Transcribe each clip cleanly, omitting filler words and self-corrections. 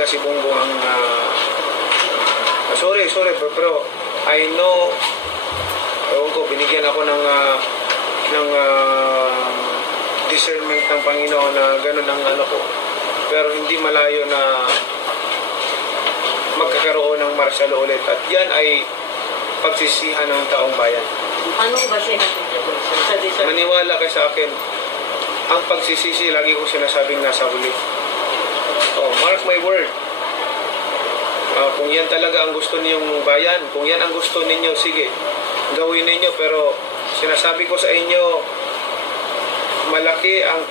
magkasibungbong ang sorry pero I know, ewan ko, binigyan ako ng discernment ng Panginoon na gano'n ang ano ko, pero hindi malayo na magkakaroon ng martial law ulit, at yan ay pagsisihan ng taong bayan. Anong basihan niyo po sa discernment? Maniwala kayo sa akin, ang pagsisisi, lagi ko sinasabing nasa huli. Oh, mark my word. Kung yan talaga ang gusto niyong bayan, kung yan ang gusto ninyo, sige, gawin ninyo. Pero sinasabi ko sa inyo, malaki ang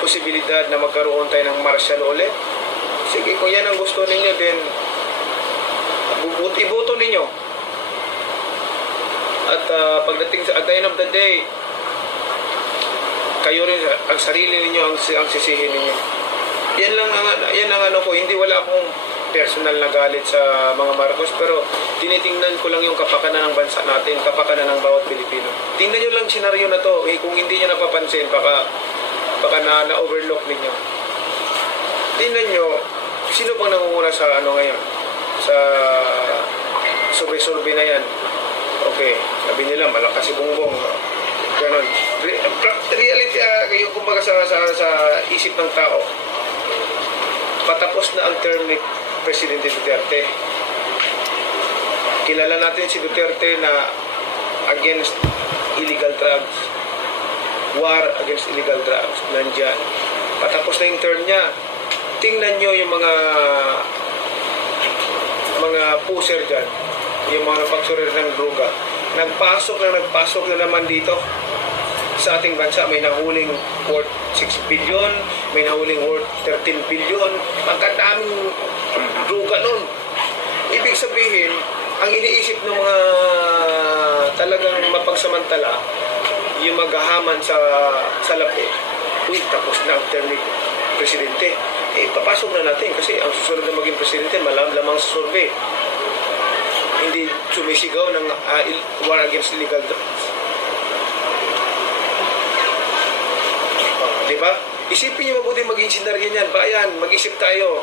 posibilidad na magkaroon tayo ng martial ulit. Sige, kung yan ang gusto ninyo, then iboto ninyo. At pagdating sa at the end of the day, kayo rin, ang sarili ninyo ang sisihin ninyo. Yan ang ano ko, hindi wala akong personal na galit sa mga Marcos, pero tinitingnan ko lang yung kapakanan ng bansa natin, kapakanan ng bawat Pilipino. Tingnan nyo lang senaryo na to, kung hindi nyo napapansin, baka na-overlook ninyo. Tingnan nyo, sino bang nangunguna sa ano ngayon? Sa survey na yan. Okay, sabi nila, malakas si Bongbong. Ganon. Reality, yung kumbaga sa isip ng tao, patapos na ang term ni Presidente Duterte. Kilala natin si Duterte na against illegal drugs, war against illegal drugs, nandyan. Patapos na yung term niya. Tingnan nyo yung mga pusher dyan, yung mga pagsurir ng droga. Nagpasok na naman dito sa ating bansa. May nahuling worth 6 billion, may nahuling worth 13 billion. Magkadaming droga nun. Ibig sabihin, ang iniisip ng mga talagang mapagsamantala, yung maghahaman sa lapi, tapos na ang term ni Presidente. Papasok na natin kasi ang susunod na maging Presidente, malamang sa survey. Hindi sumisigaw ng war against illegal drugs. Diba? Isipin nyo mabuti maging senaryo niyan. Bayan, mag-isip tayo.